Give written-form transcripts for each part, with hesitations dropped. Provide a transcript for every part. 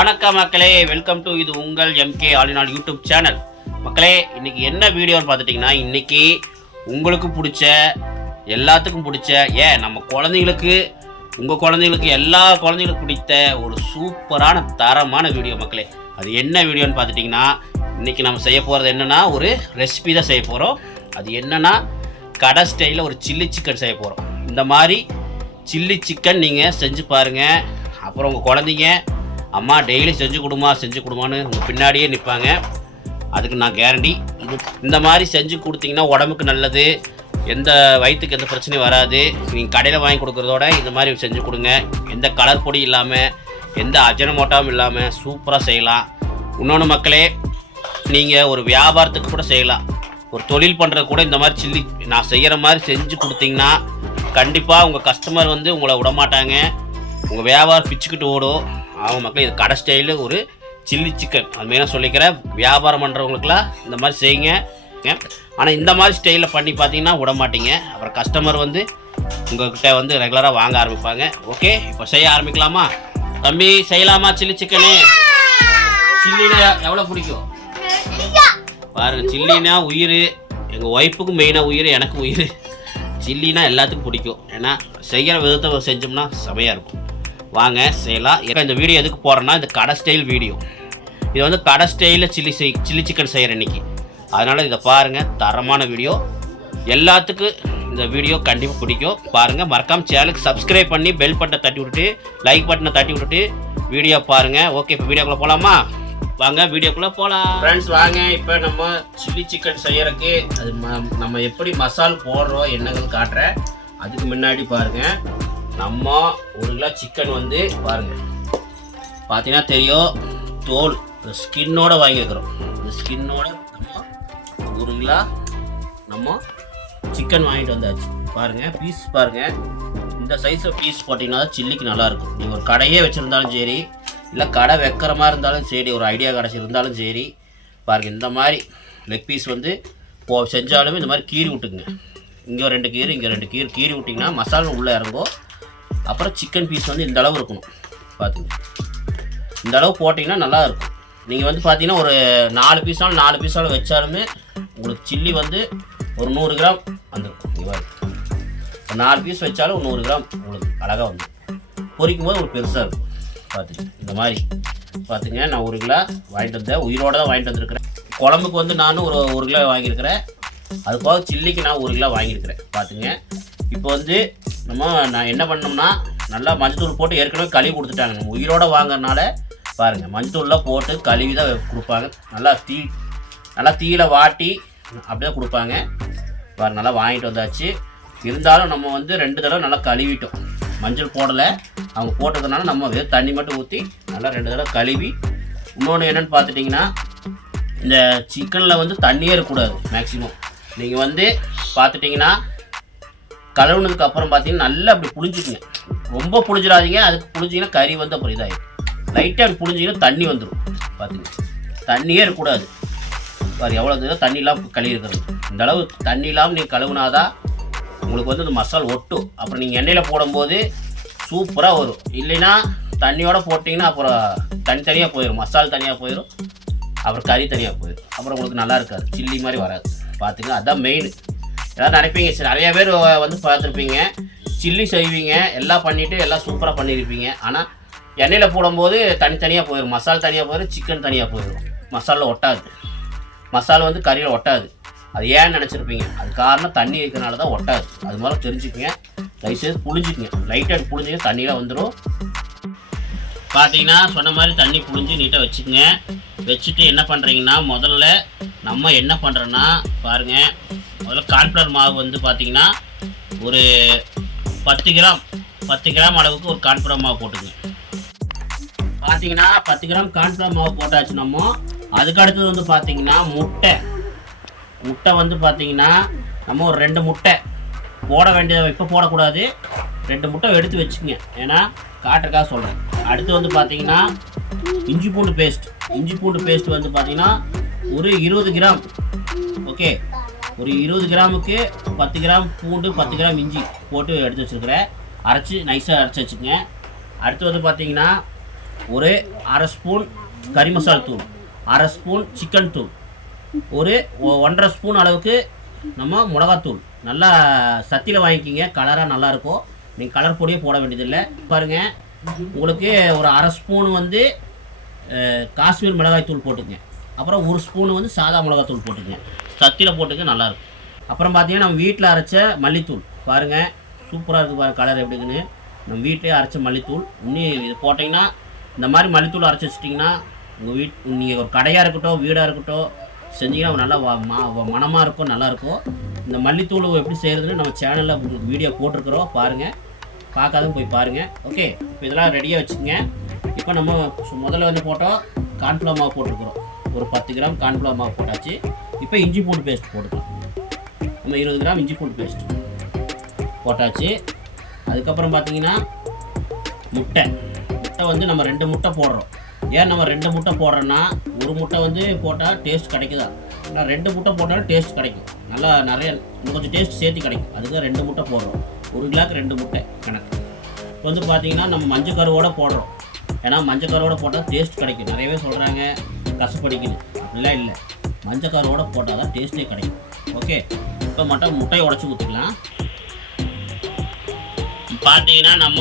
வணக்கம் மக்களே, welcome to இது உங்கள் MK all in all YouTube channel. மக்களே, இன்றைக்கி என்ன வீடியோன்னு பார்த்துட்டிங்கன்னா, இன்றைக்கி உங்களுக்கு பிடிச்ச எல்லாத்துக்கும் பிடிச்ச நம்ம குழந்தைங்களுக்கு உங்கள் குழந்தைங்களுக்கு எல்லா குழந்தைங்களுக்கும் பிடித்த ஒரு சூப்பரான தரமான வீடியோ மக்களே. அது என்ன வீடியோன்னு பார்த்துட்டிங்கன்னா, இன்றைக்கி நம்ம செய்ய போகிறது என்னென்னா ஒரு ரெசிபி தான் செய்ய போகிறோம். அது என்னென்னா கடை ஸ்டைலில் ஒரு சில்லி சிக்கன் செய்ய போகிறோம். இந்த மாதிரி சில்லி சிக்கன் நீங்கள் செஞ்சு பாருங்கள். அப்புறம் உங்கள் குழந்தைங்க அம்மா டெய்லி செஞ்சு கொடுமான்னு உங்கள் பின்னாடியே நிற்பாங்க. அதுக்கு நான் கேரண்டி. இந்த மாதிரி செஞ்சு கொடுத்தீங்கன்னா உடம்புக்கு நல்லது, எந்த வயிற்றுக்கு எந்த பிரச்சனையும் வராது. நீங்கள் கடையில் வாங்கி கொடுக்குறதோட இந்த மாதிரி செஞ்சு கொடுங்க. எந்த கலர் பொடி இல்லாமல், எந்த அஜினமோட்டாவும் இல்லாமல் சூப்பராக செய்யலாம். இன்னொன்று மக்களே, நீங்கள் ஒரு வியாபாரத்துக்கு கூட செய்யலாம். ஒரு தொழில் பண்ணுறது கூட இந்த மாதிரி சில்லி நான் செய்கிற மாதிரி செஞ்சு கொடுத்தீங்கன்னா கண்டிப்பாக உங்கள் கஸ்டமர் உங்களை விடமாட்டாங்க. உங்கள் வியாபாரம் பிச்சுக்கிட்டு ஓடும். அவங்க மக்களே, இது கடை ஸ்டைலில் ஒரு சில்லி சிக்கன் அது மெயினாக சொல்லிக்கிறேன். வியாபாரம் பண்ணுறவங்களுக்குலாம் இந்த மாதிரி செய்யுங்க. ஆனால் இந்த மாதிரி ஸ்டைலில் பண்ணி பார்த்தீங்கன்னா விட மாட்டீங்க. அப்புறம் கஸ்டமர் உங்கள்கிட்ட ரெகுலராக வாங்க ஆரம்பிப்பாங்க. ஓகே, இப்போ செய்ய ஆரம்பிக்கலாமா? தம்பி செய்யலாமா சில்லி சிக்கனு? சில்லினா எவ்வளோ பிடிக்கும் பாருங்கள். சில்லினா உயிர். எங்கள் ஒய்ஃபுக்கும் மெயினாக உயிர், எனக்கு உயிர். சில்லினா எல்லாத்துக்கும் பிடிக்கும். ஏன்னா செய்கிற விதத்தை செஞ்சோம்னா செமையாக இருக்கும். வாங்க செய்யலாம். இந்த வீடியோ எதுக்கு போகிறேன்னா, இந்த கடை ஸ்டைல் வீடியோ. இது கடை ஸ்டைலில் சில்லி சிக்கன் செய்கிற இன்றைக்கி. அதனால் இதை பாருங்கள், தரமான வீடியோ. எல்லாத்துக்கும் இந்த வீடியோ கண்டிப்பாக பிடிக்கும். பாருங்கள், மறக்காமல் சேனலுக்கு சப்ஸ்கிரைப் பண்ணி பெல் பட்டனை தட்டி விட்டுட்டு லைக் பட்டனை தட்டி விட்டுட்டு வீடியோ பாருங்கள். ஓகே, இப்போ வீடியோக்குள்ளே போகலாமா? வாங்க வீடியோக்குள்ளே போகலாம் ஃப்ரெண்ட்ஸ். வாங்க இப்போ நம்ம சில்லி சிக்கன் செய்யறதுக்கு அது நம்ம எப்படி மசால் போடுறோம் என்னங்கன்னு காட்டுறேன். அதுக்கு முன்னாடி பாருங்கள், நம்ம 1 கிலோ சிக்கன் பாருங்கள் பார்த்தீங்கன்னா தெரியும், தோல் ஸ்கின்னோட வாங்கியிருக்கிறோம். இந்த ஸ்கின்னோட நம்ம 1 கிலோ நம்ம சிக்கன் வாங்கிட்டு வந்தாச்சு. பாருங்கள் பீஸ் பாருங்கள். இந்த சைஸில் பீஸ் போட்டிங்கன்னா சில்லிக்கு நல்லாயிருக்கும். நீங்கள் ஒரு கடையே வச்சுருந்தாலும் சரி, இல்லை கடை வைக்கிற மாதிரி இருந்தாலும் சரி, ஒரு ஐடியா கடை இருந்தாலும் சரி, பாருங்கள் இந்த மாதிரி லெக் பீஸ் செஞ்சாலுமே இந்த மாதிரி கீறி விட்டுக்குங்க. இங்கே 2 கீறு, இங்கே 2 கீறு கீறி விட்டிங்கன்னா மசாலா உள்ளே இறங்கும். அப்புறம் சிக்கன் பீஸ் இந்த அளவு இருக்கணும். பார்த்துங்க, இந்த அளவு போட்டிங்கன்னா நல்லாயிருக்கும். நீங்கள் பார்த்தீங்கன்னா ஒரு 4 பீஸாலும் 4 பீஸாலும் வச்சாலுமே உங்களுக்கு சில்லி ஒரு 100 கிராம் வந்துருக்கும். இவ்வாறு ஒரு 4 பீஸ் வச்சாலும் ஒரு 100 கிராம் உங்களுக்கு அழகாக பொரிக்கும் போது ஒரு பெருசாக இருக்கும். பார்த்துங்க இந்த மாதிரி பார்த்துங்க. நான் 1 கிலோ வாங்கிட்டு வந்தேன், உயிரோடு தான் வாங்கிட்டு வந்துருக்கிறேன். குழம்புக்கு நானும் ஒரு 1 கிலோ வாங்கியிருக்கிறேன். அது போக சில்லிக்கு நான் 1 கிலோ வாங்கியிருக்கிறேன். பார்த்துங்க, இப்போ நான் என்ன பண்ணோம்னா, நல்லா மஞ்சத்தூள் போட்டு ஏற்கனவே கழுவி கொடுத்துட்டாங்க. நம்ம உயிரோடு வாங்குறதுனால பாருங்கள், மஞ்சத்தூள்லாம் போட்டு கழுவி தான் கொடுப்பாங்க. நல்லா தீயில வாட்டி அப்படி தான் கொடுப்பாங்க. பாருங்கள், நல்லா வாங்கிட்டு வந்தாச்சு. இருந்தாலும் நம்ம 2 தடவை நல்லா கழுவிட்டோம். மஞ்சள் போடலை, அவங்க போட்டதுனால நம்ம தண்ணி மட்டும் ஊற்றி நல்லா 2 தடவை கழுவி. இன்னொன்று என்னென்னு பார்த்துட்டிங்கன்னா, இந்த சிக்கனில் தண்ணியே இருக்கக்கூடாது. மேக்ஸிமம் நீங்கள் பார்த்துட்டிங்கன்னா கழுவுனதுக்கு அப்புறம் பார்த்தீங்கன்னா நல்லா அப்படி புளிஞ்சிக்குங்க. ரொம்ப புளிஞ்சிடாதீங்க. அதுக்கு புளிஞ்சிங்கன்னா கறி அப்புறம் இதாகிடும். லைட்டாக அப்படி புளிஞ்சிங்கன்னா தண்ணி வந்துடும். பார்த்துங்க, தண்ணியே இருக்கக்கூடாது. பாரு எவ்வளோ தண்ணி இல்லாமல் கழுவி இருக்கிறது. இந்த அளவு தண்ணி இல்லாமல் நீங்கள் கழுவுனாதான் உங்களுக்கு இந்த மசால் ஒட்டும். அப்புறம் நீங்கள் எண்ணெயில் போடும்போது சூப்பராக வரும். இல்லைன்னா தண்ணியோடு போட்டிங்கன்னா அப்புறம் தனித்தனியாக போயிடும். மசால் தனியாக போயிடும், அப்புறம் கறி தனியாக போயிடும். அப்புறம் உங்களுக்கு நல்லா இருக்காது, சில்லி மாதிரி வராது. பார்த்துங்க, அதுதான் மெயின். எல்லாம் நினைப்பீங்க, சரி நிறைய பேர் பார்த்துருப்பீங்க, சில்லி செய்வீங்க, எல்லாம் பண்ணிவிட்டு எல்லாம் சூப்பராக பண்ணியிருப்பீங்க. ஆனால் எண்ணெயில் போடும்போது தனித்தனியாக போயிடும். மசால் தனியாக போயிடும், சிக்கன் தனியாக போயிடும். மசாலில் ஒட்டாது. மசாலா கறியில் ஒட்டாது. அது ஏன்னு நினச்சிருப்பீங்க. அது காரணம் தண்ணி இருக்கிறனால தான் ஒட்டாது. அது மாதிரி தெரிஞ்சுக்குங்க. தயவுசெய்து புளிஞ்சிக்குங்க. லைட்டாக புளிஞ்சிங்க, தண்ணியில் வந்துடும். பார்த்தீங்கன்னா சொன்ன மாதிரி தண்ணி புளிஞ்சு நீட்டாக வச்சுக்கோங்க. வச்சுட்டு என்ன பண்ணுறீங்கன்னா, முதல்ல நம்ம என்ன பண்ணுறோன்னா பாருங்கள், முதல்ல கார்ன்ஃப்ளவர் மாவு பார்த்தீங்கன்னா ஒரு 10 கிராம் அளவுக்கு ஒரு கார்ன்ஃப்ளவர் மாவு போட்டுங்க. பார்த்தீங்கன்னா 10 கிராம் கார்ன்ஃப்ளவர் மாவு போட்டாச்சு. நம்ம அதுக்கு அடுத்தது பார்த்தீங்கன்னா முட்டை பார்த்தீங்கன்னா நம்ம ஒரு 2 முட்டை போட வேண்டியதை இப்போ போடக்கூடாது. 2 முட்டை எடுத்து வச்சுக்கோங்க. ஏன்னா காட்டுறக்காக சொல்கிறேன். அடுத்து பார்த்தீங்கன்னா இஞ்சி பூண்டு பேஸ்ட் பார்த்தீங்கன்னா ஒரு 20 கிராம். ஓகே, ஒரு 20 கிராமுக்கு 10 கிராம் பூண்டு, 10 கிராம் இஞ்சி போட்டு எடுத்து வச்சுருக்கிறேன். அரைச்சி நைஸாக அரைச்சி வச்சுக்கோங்க. அடுத்து பார்த்தீங்கன்னா ஒரு அரை ஸ்பூன் கறி மசாலா தூள், அரை ஸ்பூன் சிக்கன் தூள், ஒரு 1.5 ஸ்பூன் அளவுக்கு நம்ம மிளகாத்தூள். நல்லா சத்தியில் வாங்கிக்கிங்க, கலராக நல்லாயிருக்கும். நீங்கள் கலர் பொடியே போட வேண்டியதில்லை. பாருங்கள், உங்களுக்கு ஒரு அரை ஸ்பூன் வந்து காஷ்மீர் மிளகாய்த்தூள் போட்டுக்கங்க. அப்புறம் 1 ஸ்பூன் வந்து சாதா மிளகாத்தூள் போட்டுக்கங்க. சத்தியில் போட்டுக்க நல்லாயிருக்கும். அப்புறம் பார்த்தீங்கன்னா நம்ம வீட்டில் அரைச்ச மல்லித்தூள் பாருங்கள், சூப்பராக இருக்குது பாருங்கள் கலர் எப்படின்னு. நம்ம வீட்டிலே அரைச்ச மல்லித்தூள். இன்னும் இது போட்டிங்கன்னா, இந்த மாதிரி மல்லித்தூள் அரைச்சி வச்சிட்டிங்கன்னா உங்கள் நீங்கள் ஒரு கடையாக இருக்கட்டும் வீடாக இருக்கட்டும் செஞ்சிங்கன்னா நல்லா மனமாக இருக்கும், நல்லாயிருக்கும். இந்த மல்லித்தூள் எப்படி செய்கிறதுன்னு நம்ம சேனலில் உங்களுக்கு வீடியோ போட்டிருக்கிறோம், பாருங்கள். பார்க்காதும் போய் பாருங்கள். ஓகே, இப்போ இதெல்லாம் ரெடியாக வச்சுக்கோங்க. இப்போ நம்ம முதல்ல வந்து போட்டோம் கார்ன்ஃப்ளவர் மாவு போட்டிருக்கிறோம். ஒரு 10 கிராம் கார்ன்ஃப்ளவர் மாவு போட்டாச்சு. இப்போ இஞ்சி பூண்டு பேஸ்ட் போட்டுக்கலாம். நம்ம 20 கிராம் இஞ்சி பூண்டு பேஸ்ட் போட்டாச்சு. அதுக்கப்புறம் பார்த்தீங்கன்னா முட்டை வந்து நம்ம 2 முட்டை போடுறோம். ஏன் நம்ம 2 முட்டை போடுறோன்னா, ஒரு முட்டை வந்து போட்டால் டேஸ்ட் கிடைக்குதா, ஆனால் 2 முட்டை போட்டாலும் டேஸ்ட் கிடைக்கும். நல்லா நிறைய இன்னும் கொஞ்சம் டேஸ்ட் சேர்த்து கிடைக்கும். அதுக்கு 2 முட்டை போடுறோம். 1 கிலோக்கு 2 முட்டை கணக்கு. இப்போ வந்து பார்த்தீங்கன்னா நம்ம மஞ்சள் கருவோடு போடுறோம். ஏன்னா மஞ்சள் கருவோடு போட்டால் டேஸ்ட் கிடைக்கும். நிறையவே சொல்கிறாங்க கசப்படிக்குன்னு, அப்படிலாம் இல்லை. மஞ்சள் கருவோடு போட்டால் தான் டேஸ்ட்டே கிடைக்கும். ஓகே, இப்போ மட்டும் முட்டையை உடச்சி ஊற்றிக்கலாம். பார்த்தீங்கன்னா நம்ம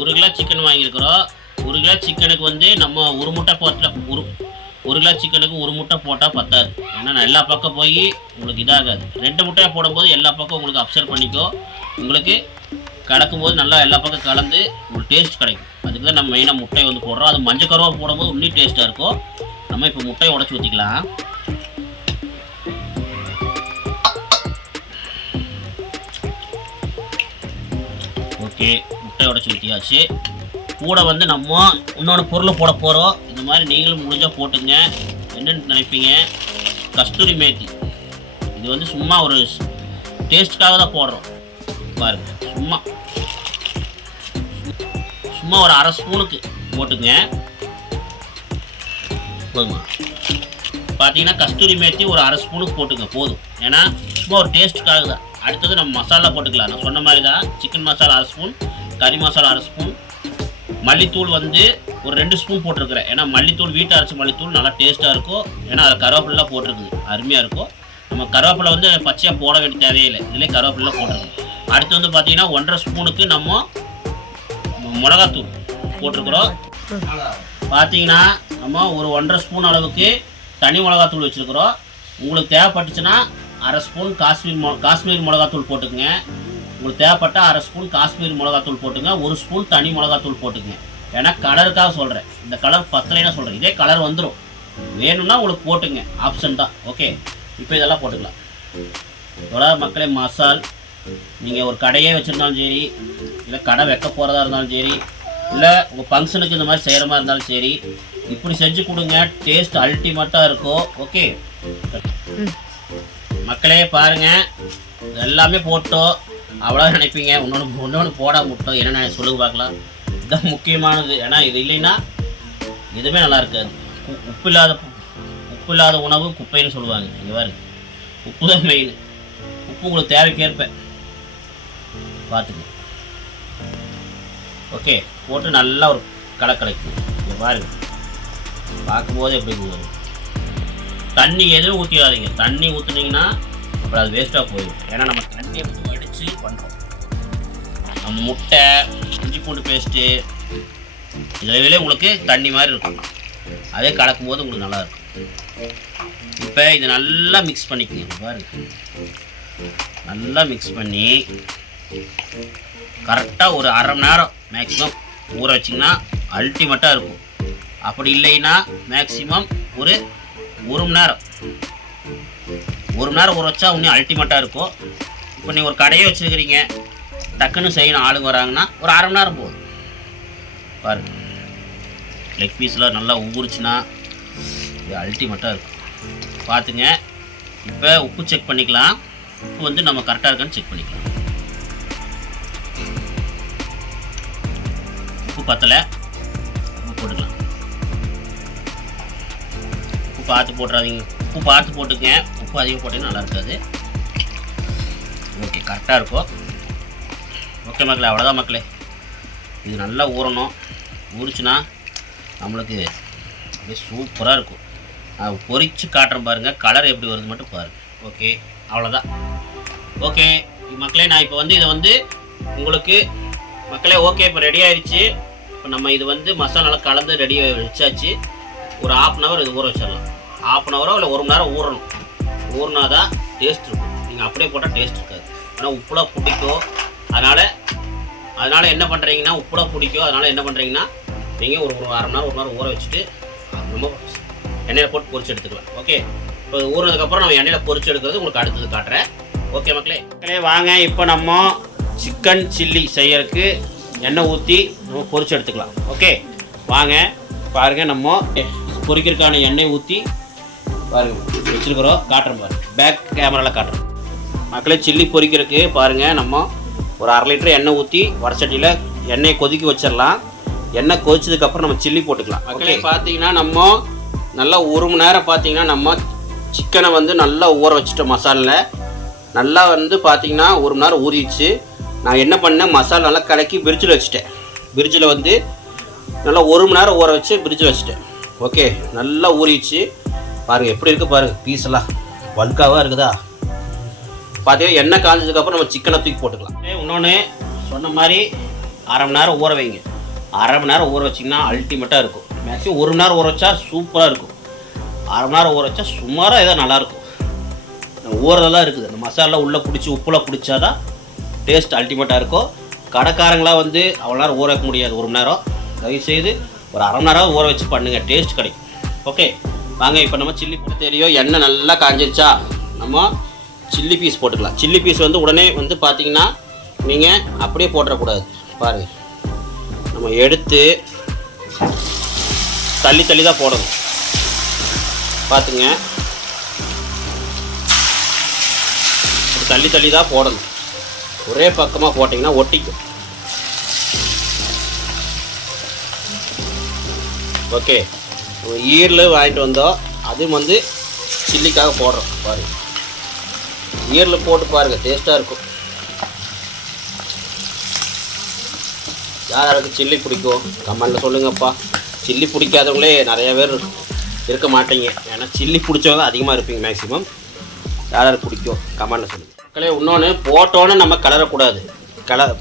1 கிலோ சிக்கன் வாங்கியிருக்கிறோம். 1 கிலோ சிக்கனுக்கு வந்து நம்ம 1 முட்டை போட்ட 1 கிலோ சிக்கனுக்கு 1 முட்டை போட்டால் பத்தாது. ஏன்னா எல்லா பக்கம் போய் உங்களுக்கு இதாகாது. 2 முட்டையாக போடும்போது எல்லா பக்கம் உங்களுக்கு அப்சர்வ் பண்ணிக்கோ. உங்களுக்கு கலக்கும்போது நல்லா எல்லா பக்கம் கலந்து உங்களுக்கு டேஸ்ட் கிடைக்கும். அதுக்கு தான் நம்ம மெயினாக முட்டையை வந்து போடுறோம். அது மஞ்சள் கருவா போடும்போது இன்னும் டேஸ்ட்டாக இருக்கும். நம்ம இப்போ முட்டையை உடச்சி ஊற்றிக்கலாம். ஓகே, முட்டை உடச்சி ஊற்றியாச்சு. கூட வந்து நம்ம இன்னொன்று பொருளை போட போகிறோம். இந்த மாதிரி நீங்களும் முடிஞ்சால் போட்டுங்க. என்னென்னு நினைப்பீங்க, கஸ்தூரி மேத்தி. இது வந்து சும்மா ஒரு டேஸ்ட்டுக்காக தான் போடுறோம் பாருங்க. சும்மா ஒரு அரை ஸ்பூனுக்கு போட்டுங்க போதுமா. பார்த்தீங்கன்னா கஸ்தூரி மேத்தி ஒரு அரை ஸ்பூனுக்கு போட்டுங்க போதும். ஏன்னா சும்மா ஒரு டேஸ்ட்டுக்காக தான். அடுத்தது நம்ம மசாலா போட்டுக்கலாம். நான் சொன்ன மாதிரி தான் சிக்கன் மசாலா அரை ஸ்பூன், கறி மசாலா அரை ஸ்பூன், மல்லித்தூள் வந்து ஒரு 2 ஸ்பூன் போட்டிருக்கிறேன். ஏன்னா மல்லித்தூள் வீட்டை அரைச்ச மல்லித்தூள் நல்லா டேஸ்ட்டாக இருக்கும். ஏன்னா அதில் கருவேப்பிலாம் போட்டிருக்குது, அருமையாக இருக்கும். நம்ம கருவேப்பிலை வந்து பச்சையாக போட வேண்டிய தேவையில்லை, இதிலே கருவேப்பிலாம் போட்டிருக்கோம். அடுத்து வந்து பார்த்தீங்கன்னா 1.5 ஸ்பூனுக்கு நம்ம மிளகாத்தூள் போட்டிருக்கிறோம். பார்த்தீங்கன்னா நம்ம ஒரு 1.5 ஸ்பூன் அளவுக்கு தனி மிளகாத்தூள் வச்சுருக்குறோம். உங்களுக்கு தேவைப்பட்டுச்சுன்னா அரை ஸ்பூன் காஷ்மீர் மிளகாத்தூள் போட்டுக்குங்க. உங்களுக்கு தேவைப்பட்ட அரை ஸ்பூன் காஷ்மீர் மிளகாத்தூள் போட்டுங்க. 1 ஸ்பூன் தனி மிளகாத்தூள் போட்டுக்குங்க. ஏன்னா கலருக்காக சொல்கிறேன், இந்த கலர் பத்தலைன்னா சொல்கிறேன். இதே கலர் வந்துடும், வேணும்னா உங்களுக்கு போட்டுங்க, ஆப்ஷன் தான். ஓகே, இப்போ இதெல்லாம் போட்டுக்கலாம். இவ்வளோ மக்களே மசால். நீங்கள் ஒரு கடையே வச்சுருந்தாலும் சரி, இல்லை கடை வைக்க போகிறதா இருந்தாலும் சரி, இல்லை உங்கள் ஃபங்க்ஷனுக்கு இந்த மாதிரி செய்கிற மாதிரி இருந்தாலும் சரி, இப்படி செஞ்சு கொடுங்க. டேஸ்ட் அல்டிமேட்டாக இருக்கும். ஓகே மக்களே, பாருங்கள் எல்லாமே போட்டோம். அவ்வளோ நினைப்பீங்க, ஒன்று போட முட்டோம். என்னென்ன சொல்லுங்க பார்க்கலாம். இதுதான் முக்கியமானது. ஏன்னா இது இல்லைன்னா எதுவுமே நல்லா இருக்காது. உப்பு இல்லாத உணவு குப்பைன்னு சொல்லுவாங்க. இங்கே பாருங்க, உப்பு தான் மெயின். உப்பு உங்களுக்கு தேவைக்கேற்ப பார்த்துங்க. ஓகே, போட்டு நல்லா ஒரு கலக்கலைக்கும். இங்கே பாருங்க, பார்க்கும்போது எப்படி வரும். தண்ணி எதுவும் ஊற்றிடாதீங்க. தண்ணி ஊற்றுனீங்கன்னா அப்புறம் அது வேஸ்ட்டாக போயிடும். ஏன்னா நம்ம தண்ணியை வடித்து பண்ணுறோம். நம்ம முட்டை, இஞ்சி பூண்டு பேஸ்ட்டு இதிலே உங்களுக்கு தண்ணி மாதிரி இருக்கும். அதே கலக்கும் போது உங்களுக்கு நல்லாயிருக்கும். இப்போ இதை நல்லா மிக்ஸ் பண்ணிக்கோங்க. பாருங்க, நல்லா மிக்ஸ் பண்ணி கரெக்டாக ஒரு அரை மணி நேரம் மேக்ஸிமம் ஊற வச்சிங்கன்னா அல்டிமேட்டாக இருக்கும். அப்படி இல்லைன்னா மேக்ஸிமம் ஒரு 1 மணி நேரம் ஊற வச்சா இன்னும் அல்டிமேட்டாக இருக்கும். இப்போ நீங்கள் ஒரு கடையே வச்சுருக்கிறீங்க, டக்குன்னு செய்யணும் ஆளுங்க வராங்கன்னா ஒரு அரை மணி நேரம் போதும். பாருங்கள், லெக் பீஸ்லாம் நல்லா ஊறிச்சுன்னா இது அல்டிமேட்டாக இருக்கும். பார்த்துங்க. இப்போ உப்பு செக் பண்ணிக்கலாம். உப்பு வந்து நம்ம கரெக்டாக இருக்கான்னு செக் பண்ணிக்கலாம். உப்பு பத்தலை, உப்பு போட்டுக்கலாம். உப்பு பார்த்து போட்டுறாதீங்க, உப்பு பார்த்து போட்டுக்கங்க. உப்பு அதிகம் போட்டிங்கன்னா நல்லா இருக்காது. ஓகே, கரெக்டாக இருக்கும். ஓகே மக்களே, அவ்வளோதான் மக்களே. இது நல்லா ஊறணும். ஊறிச்சுன்னா நம்மளுக்கு அப்படியே சூப்பராக இருக்கும். பொரிச்சு காட்டுறேன் பாருங்கள், கலர் எப்படி வருது மட்டும் பாருங்கள். ஓகே, அவ்வளோதான். ஓகே மக்களே, நான் இப்போ வந்து இதை வந்து உங்களுக்கு மக்களே ஓகே இப்போ ரெடி ஆயிடுச்சு. இப்போ நம்ம இது வந்து மசாலா கலந்து ரெடி வச்சாச்சு. ஒரு 1/2 hour இது ஊற வச்சிடலாம். 1/2 hour இல்லை 1 மணி நேரம் ஊறணும். ஊறினா தான் டேஸ்ட் இருக்கும். நீங்கள் அப்படியே போட்டால் டேஸ்ட் இருக்காது. ஆனால் உப்புலாம் பிடிக்கும். அதனால் என்ன பண்ணுறீங்கன்னா, உப்புலாம் பிடிக்கும். அதனால் என்ன பண்ணுறீங்கன்னா, நீங்கள் ஒரு 1/2 மணி நேரம் 1 மணி நேரம் ஊற வச்சுட்டு நம்ம எண்ணெயில் போட்டு பொரிச்சு எடுத்துக்கலாம். ஓகே, இப்போ ஊறினதுக்கப்புறம் நம்ம எண்ணெயில் பொரிச்சு எடுக்கிறது உங்களுக்கு அடுத்தது காட்டுறேன். ஓகே மக்களே வாங்க, இப்போ நம்ம சிக்கன் சில்லி செய்யறதுக்கு எண்ணெய் ஊற்றி நம்ம பொரிச்சு எடுத்துக்கலாம். ஓகே வாங்க பாருங்கள், நம்ம பொரிக்கிறதுக்கான எண்ணெய் ஊற்றி பாருங்கள் வச்சுருக்குறோம். காட்டுறேன் பாருங்கள், பேக் கேமராவில் காட்டுறேன் மக்களே. சில்லி பொரிக்கிறதுக்கு பாருங்கள், நம்ம ஒரு 1/2 லிட்டர் எண்ணெய் ஊற்றி வடச்சட்டியில் எண்ணெயை கொதிக்க வச்சிடலாம். எண்ணெய் கொதிச்சதுக்கப்புறம் நம்ம சில்லி போட்டுக்கலாம். மக்களே பார்த்தீங்கன்னா, நம்ம நல்லா 1 மணி நேரம் பார்த்தீங்கன்னா நம்ம சிக்கனை வந்து நல்லா ஊற வச்சுட்டோம். மசாலில் நல்லா வந்து பார்த்தீங்கன்னா 1 மணி நேரம் ஊறிடுச்சு. நான் என்ன பண்ணேன், மசாலா நல்லா கலக்கி ஃப்ரிட்ஜில் வச்சுட்டேன். ஃப்ரிட்ஜில் வந்து நல்லா 1 மணி நேரம் ஊற வச்சு ஃப்ரிட்ஜில் வச்சுட்டேன். ஓகே, நல்லா ஊறிடுச்சு பாருங்கள், எப்படி இருக்குது பாருங்கள். பீஸெல்லாம் வல்காவாக இருக்குதா பார்த்தீங்கன்னா. எண்ணெய் காய்ஞ்சதுக்கப்புறம் நம்ம சிக்கனை தூக்கி போட்டுக்கலாம். இன்னொன்று சொன்ன மாதிரி 1/2 மணி நேரம் ஊற வைங்க. 1/2 மணி நேரம் ஊற வச்சிங்கன்னா அல்டிமேட்டாக இருக்கும். மேக்ஸிமம் 1 மணி நேரம் ஊற வச்சா சூப்பராக இருக்கும். 1/2 மணி நேரம் ஊற வச்சா சுமாராக ஏதோ நல்லாயிருக்கும். ஊறதெல்லாம் இருக்குது, அந்த மசாலா உள்ளே பிடிச்சி உப்புலாம் பிடிச்சாதான் டேஸ்ட் அல்டிமேட்டாக இருக்கும். கடைக்காரங்களாம் வந்து அவ்வளோ நேரம் ஊற வைக்க முடியாது. 1 மணி நேரம் தயவுசெய்து ஒரு 1/2 மணி நேரம் ஊற வச்சு பண்ணுங்கள், டேஸ்ட் கிடைக்கும். ஓகே வாங்க, இப்போ நம்ம சில்லி போட்டு தெரியும். எண்ணெய் நல்லா காஞ்சிருச்சா, நம்ம சில்லி பீஸ் போட்டுக்கலாம். சில்லி பீஸ் வந்து உடனே வந்து பார்த்தீங்கன்னா நீங்கள் அப்படியே போட்டுறக்கூடாது. பாருங்கள், நம்ம எடுத்து தள்ளி தள்ளி தான் போடணும். பார்த்துங்க, தள்ளி தள்ளி தான் போடணும். ஒரே பக்கமாக போட்டிங்கன்னா ஒட்டிக்கும். ஓகே, ஈரல் வாங்கிட்டு வந்தோம், அதுவும் வந்து சில்லிக்காக போடுறோம். பாருங்கள், ஈரல் போட்டு பாருங்கள், டேஸ்ட்டாக இருக்கும். யாருக்கு சில்லி பிடிக்கும் கமெண்டில் சொல்லுங்கப்பா. சில்லி பிடிக்காதவங்களே நிறைய பேர் இருக்க மாட்டீங்க, ஏன்னா சில்லி பிடிச்சவங்க அதிகமாக இருப்பீங்க மேக்ஸிமம். யாருக்கு பிடிக்கும் கமெண்டில் சொல்லுங்கள் மக்களே. இன்னொன்று, போட்டோன்னு நம்ம கலரக்கூடாது.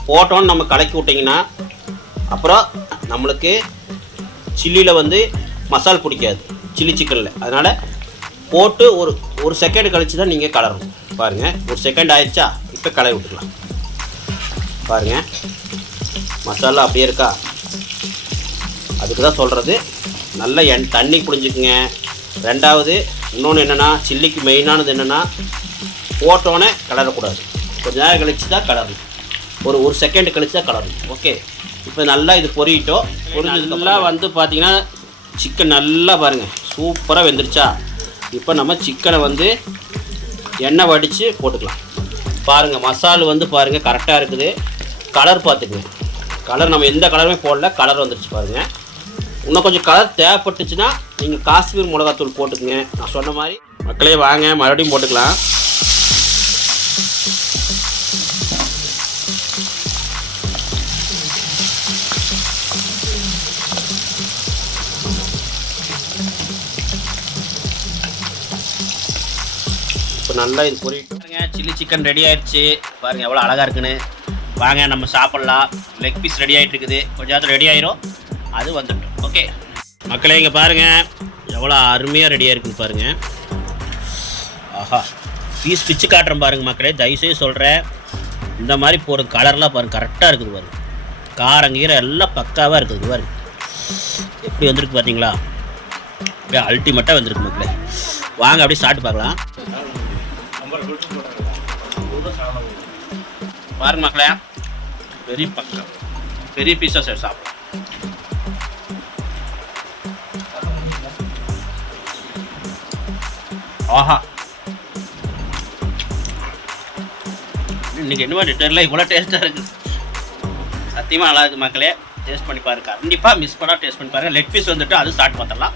போட்டோன்னு நம்ம கலக்கி விட்டிங்கன்னா அப்புறம் நம்மளுக்கு சில்லியில் வந்து மசால் பிடிக்காது, சில்லி சிக்கனில். அதனால் போட்டு ஒரு செகண்ட் கழித்து தான் நீங்கள் கலரணும். பாருங்கள், 1 செகண்ட் ஆயிடுச்சா, இப்போ கலரி விட்டுக்கலாம். பாருங்கள், மசாலா அப்படியே இருக்கா. அதுக்கு தான் சொல்கிறது, நல்லா தண்ணி புழிஞ்சுக்குங்க. ரெண்டாவது இன்னொன்று என்னென்னா, சில்லிக்கு மெயினானது என்னென்னா, போட்டோன்னே கலரக்கூடாது. கொஞ்ச நேரம் கழித்து தான் கலரணும். ஒரு செகண்ட் கழித்து தான் கலரணும். ஓகே, இப்போ நல்லா இது பொரியிட்டோம். பொரிஞ்சதுலாம் வந்து பார்த்திங்கன்னா சிக்கன் நல்லா பாருங்கள் சூப்பராக வெந்துருச்சா. இப்போ நம்ம சிக்கனை வந்து எண்ணெய் வடித்து போட்டுக்கலாம். பாருங்கள், மசாலா வந்து பாருங்கள் கரெக்டாக இருக்குது. கலர் பார்த்துக்குங்க, கலர் நம்ம எந்த கலருமே போடல, கலர் வந்துடுச்சு பாருங்கள். இன்னும் கொஞ்சம் கலர் தேவைப்பட்டுச்சுன்னா நீங்கள் காஷ்மீர் மிளகாத்தூள் போட்டுக்குங்க. நான் சொன்ன மாதிரி மக்களே வாங்க, மறுபடியும் போட்டுக்கலாம். இப்போ நல்லா இது பொரிட்டு பாருங்க, சில்லி சிக்கன் ரெடி ஆயிடுச்சு. பாருங்கள் எவ்வளோ அழகாக இருக்குன்னு. வாங்க நம்ம சாப்பிட்லாம். லெக் பீஸ் ரெடி ஆகிட்டு இருக்குது, கொஞ்சம் நேரத்தில் ரெடி ஆயிரும், அது வந்துட்டோம். ஓகே மக்களே, இங்கே பாருங்கள் எவ்வளோ அருமையாக ரெடியாக இருக்குன்னு பாருங்கள். ஆஹா, பீஸ் பிச்சு காட்டுறேன் பாருங்கள் மக்களே. தயவுசெய்து சொல்கிறேன், இந்த மாதிரி போகிற கலர்லாம் பாருங்கள் கரெக்டாக இருக்குது பாருங்கள். காரம் கீரை எல்லாம் பக்காவாக இருக்குது பாருங்கள். எப்படி வந்திருக்கு பார்த்தீங்களா, அப்படியே அல்டிமேட்டாக வந்திருக்கு மக்களே. வாங்க அப்படியே சாப்பிட்டு பார்க்கலாம். பாருங்க மக்களே, பெரிய பீஸாக சார் சாப்பிடும். ஆஹா, இன்னைக்கு என்ன தெரியல, இவ்வளோ டேஸ்ட்டாக இருக்குது. சத்தியமாக நல்லா இருக்குது மக்களே. டேஸ்ட் பண்ணி பாருங்க, கண்டிப்பாக மிஸ் பண்ணால் டேஸ்ட் பண்ணி பாருங்கள். லெக் பீஸ் வந்துட்டு அது ஸ்டார்ட் பார்த்துடலாம்.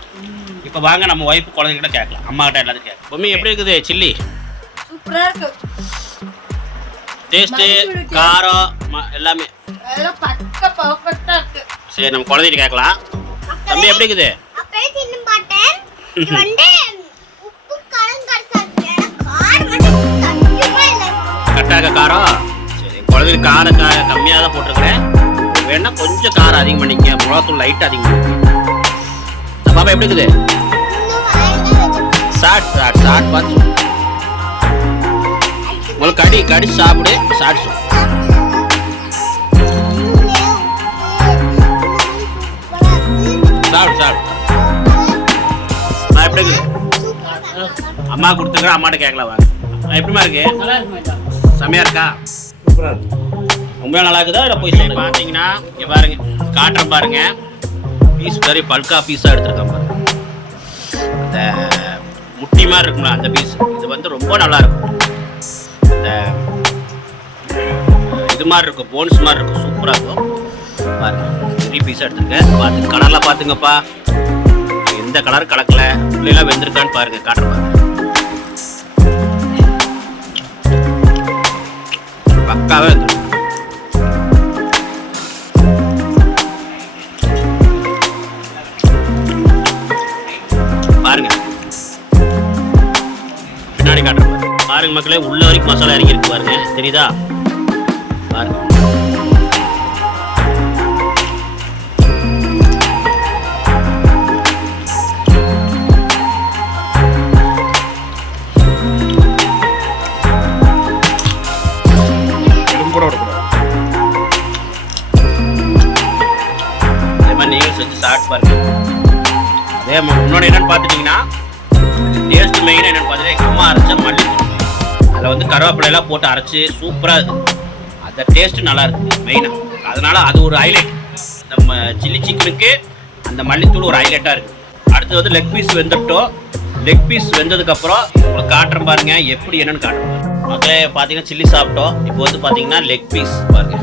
இப்போ வாங்க நம்ம ஒய்ஃபு குழந்தைகிட்ட கேட்கலாம், அம்மா கிட்ட எல்லாத்தையும் கேட்கலாம். பொம்மி எப்படி இருக்குது சில்லி? சூப்பராக இருக்கு. டேஸ்ட்டு காரம் எல்லாமே பக்கா பர்ஃபெக்டாக இருக்கு. சரி, நம்ம குழந்தைகிட்ட கேட்கலாம். தம்பி எப்படி இருக்குது? அப்படியே தின்னு பார்த்தேன். இது வந்து உப்பு காரம் கரெக்டா இருக்கு. காரம் மட்டும் சத்தியமா இல்ல. கட்டாக காரம். சரி, குழந்தைக்கு காரம் கம்மியாக தான் போட்டிருக்கிறேன். வேணா கொஞ்சம் காரம் அதிகம் பண்ணிக்க. மிளகாத்தூள் லைட்டாக அதிகம் பண்ணிக்க. பாப்பா எப்படி இருக்குது? சாட் சாட் சாட் பார்த்து உங்களுக்கு கடி சாப்பிடு. சாட் சொல்லு. சாப்பிடு சாப்பிடு. எப்படி இருக்குது? அம்மா கொடுத்துக்கிறேன். அம்மாட்ட கேட்கலாம் வாங்க. எப்படிமா இருக்கு? செம்மையா இருக்கா? ரொம்ப நல்லா இருக்குதா? இல்லை போய் சொல்லி பார்த்தீங்கன்னா இங்கே பாருங்க, காட்டுறேன் பாருங்க. பீஸ் very பல்கா பீஸாக எடுத்துருக்கேன் பாருங்க. அந்த முட்டி மாதிரி இருக்கும்ல அந்த பீஸ், இது வந்து ரொம்ப நல்லா இருக்கும். இந்த இது மாதிரி இருக்கும், போன்ஸ் மாதிரி இருக்கும், சூப்பராக இருக்கும் பாருங்க. 3 பீஸாக எடுத்துருக்கேன். பார்த்து கலர்லாம் பார்த்துங்கப்பா, எந்த கலர் கலக்கல, உள்ளெல்லாம் வெந்திருக்கான்னு பாருங்க. காட்டுற பாருங்க, பக்காவே வந்துடும். பாருங்க பின்னாடி காட்டுறேன் பாருங்க மக்களே, உள்ள வரைக்கும் மசாலா இறங்கி இருக்கு பாருங்க, தெரியுதா? பாருங்க அதே மாதிரி நீங்களும் செஞ்சு சாப்பிட்டு பாருங்க. அதே மாதிரி முன்னாடி என்னன்னு பார்த்துட்டிங்கன்னா டேஸ்ட் மெயினாக என்னென்னு பார்த்தீங்கன்னா எங்கள் அம்மா அரைச்சா மல்லித்தூள், அதில் வந்து கருவேப்பிலையெல்லாம் போட்டு அரைச்சி சூப்பராக இருக்குது. அந்த டேஸ்ட்டு நல்லா இருக்குது மெயினாக. அதனால் அது ஒரு ஹைலைட். நம்ம சில்லி சிக்கனுக்கு அந்த மல்லித்தூள் ஒரு ஹைலைட்டாக இருக்குது. அடுத்து வந்து லெக் பீஸ் வெந்துட்டோம். லெக் பீஸ் வெந்ததுக்கப்புறம் உங்களுக்கு காட்டுறேன் பாருங்க எப்படி என்னென்னு காட்டுறேன். மக்களே பார்த்தீங்கன்னா சில்லி சாப்பிட்டோம். இப்போ வந்து பார்த்தீங்கன்னா லெக் பீஸ் பாருங்க,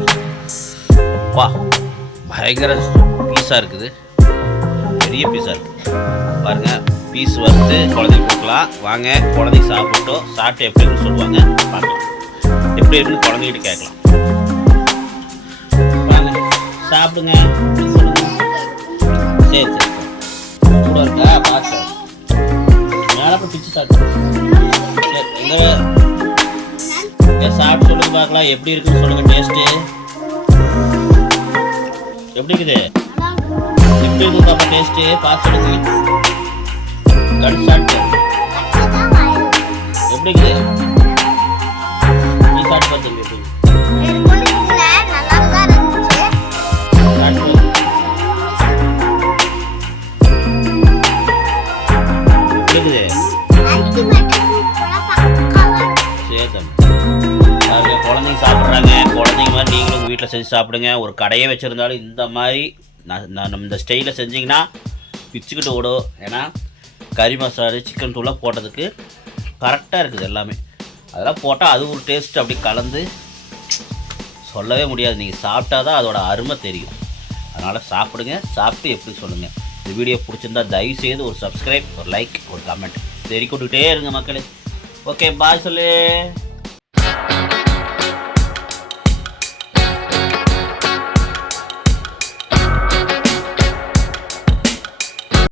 வா பயங்கர பீஸாக இருக்குது, பெரிய பீஸாக இருக்குது பாருங்க. பீஸ் வறுத்து குழந்தைக்கு கொடுக்கலாம். வாங்க குழந்தைக்கு சாப்பிட்டோம், சாப்பிட்டு எப்படி இருக்குன்னு சொல்லுவாங்க, பார்க்கலாம். எப்படி இருக்குன்னு குழந்தைகிட்ட கேட்கலாம். வாங்க சாப்பிடுங்க, சொல்லுங்க. சரி சரி கூட இருக்கா பார்த்து மேலே போய் பிச்சு சாப்பிட்டு. சரி எங்கே சாப்பிட்டு சொல்லுங்க பார்க்கலாம், எப்படி இருக்குன்னு சொல்லுங்கள். டேஸ்ட்டு எப்படி இருக்குது? எப்படி இருக்குது பாப்பா டேஸ்ட்டு? பார்த்து சொல்லுங்க. கடி சாப்பிட்டு எப்படி இருக்குது? நீ சாப்பிட்டு பார்த்தீங்க எப்படி இருக்குது? சரி தம்பி, குழந்தைங்க சாப்பிட்றாங்க. குழந்தைங்க மாதிரி நீங்களும் உங்கள் வீட்டில் செஞ்சு சாப்பிடுங்க. ஒரு கடையை வச்சுருந்தாலும் இந்த மாதிரி நம்ம இந்த ஸ்டைலில் செஞ்சிங்கன்னா பிச்சுக்கிட்டு ஓடும். ஏன்னா கறி மசாலா சிக்கன் தூளாக போட்டதுக்கு கரெக்டாக இருக்குது எல்லாமே. அதெல்லாம் போட்டால் அது ஒரு டேஸ்ட் அப்படி கலந்து சொல்லவே முடியாது. நீங்கள் சாப்பிட்டா தான் அதோட அருமை தெரியும். அதனால் சாப்பிடுங்க, சாப்பிட்டு எப்படி சொல்லுங்கள். இந்த வீடியோ பிடிச்சிருந்தா தயவுசெய்து ஒரு சப்ஸ்கிரைப், ஒரு லைக், ஒரு கமெண்ட் தெரிவிக்கிட்டே இருங்க மக்களே. ஓகே பாய் சொல்லு.